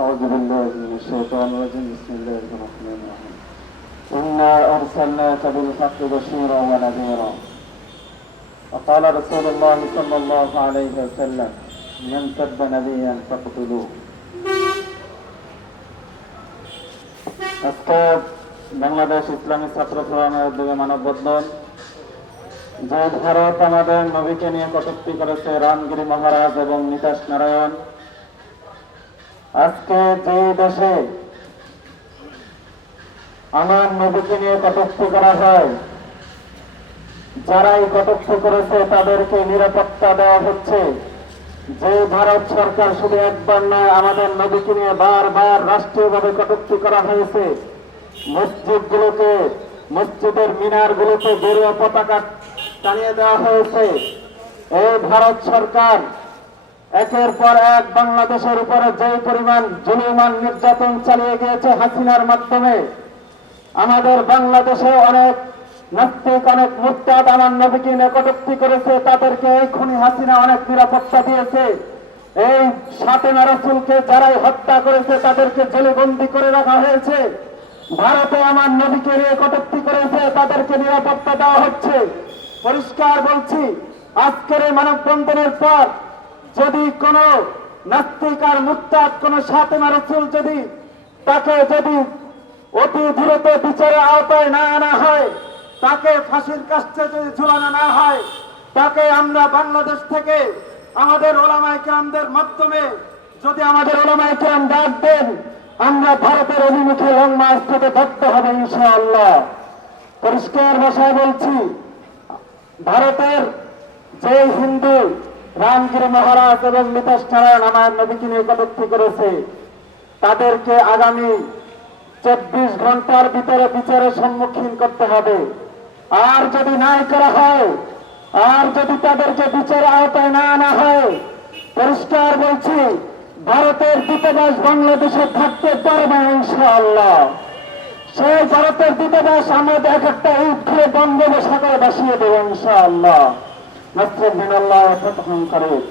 أعوذ بالله من الشيطان الرجيم بسم الله الرحمن الرحيم إنا أرسلناك بالحق بشيرا ونذيرا وقال رسول الله صلى الله عليه وسلم من سب نبيا فاقتلوه আজকে বাংলাদেশ ইসলামী ছাত্র ফোরামের উদ্যোগে মানববন্ধন যে ভারত আমাদের নবীকে নিয়ে কটূক্তি করেছে রামগিরি মহারাজ এবং নীতাশ নারায়ণ। আজকে যে দেশে আমার নবীকে নিয়ে কটূক্তি করা হয়, যারাই কটূক্তি করেছে তাদেরকে নিরাপত্তা দেওয়া হচ্ছে। যে ভারত সরকার শুধু একবার নয়, আমাদের নবীকে নিয়ে বারবার রাষ্ট্রীয়ভাবে কটূক্তি করা হয়েছে। মসজিদগুলোকে, মসজিদের মিনারগুলোতে গেরুয়া পতাকা টানিয়ে দেওয়া হয়েছে। এই ভারত সরকার একের পর এক বাংলাদেশের উপরে যে পরিমাণ জুলুমান নির্যাতন চালিয়ে গিয়েছে হাসিনার মাধ্যমে, আমাদের বাংলাদেশে অনেক নাস্তিক, অনেক মুরতাদ আমার নবীকে নিয়ে কটূক্তি করেছে, তাদেরকে এই খুনি হাসিনা অনেক নিরাপত্তা দিয়েছে। এই ফাতেমা রাসূলকে যারাই হত্যা করেছে তাদেরকে জেলে বন্দী করে রাখা হয়েছে। ভারতে আমার নবীকে নিয়ে কটূক্তি করেছে, তাদেরকে নিরাপত্তা দেওয়া হচ্ছে। পরিষ্কার বলছি, আজকের এই মানববন্ধনের পর যদি কোন নাস্তিক আর মুরতাদ, কোন ফাতেমা রাসূল যদি অতি দ্রুত বিচারের আওতায় না আনা হয়, তাকে ফাঁসির কাস্টে যদি ঝুলানো না হয়, তাকে আমরা বাংলাদেশ থেকে আমাদের ওলামায়ে কেরামদের মাধ্যমে যদি আমাদের ওলামায়ে কেরাম ডাক দেন, আমরা ভারতের অভিমুখে লং মার্চ থেকে ধরতে হবে ইনশাআল্লাহ। পরিষ্কার ভাষায় বলছি, ভারতের যে হিন্দু রামগিরি মহারাজ এবং নীতাশ নারায়ণ আমার নবীকে নিয়ে কটূক্তি করেছে, তাদেরকে আগামী 24 ঘন্টার ভিতরে বিচারের সম্মুখীন করতে হবে। আর যদি নাই করা হয়, আর যদি তাদেরকে বিচারের আওতায় না আনা হয়, পরিষ্কার বলছি, ভারতের দূতাবাস বাংলাদেশে থাকতে পারবে ইনশাআল্লাহ। সেই ভারতের দূতাবাস আমাদের এক একটা ইট খেয়ে বঙ্গোপসাগরে ভাসিয়ে দেবে ইনশাআল্লাহ। নাসরুদ্দিন আল্লাহ ফাতহুন করিম।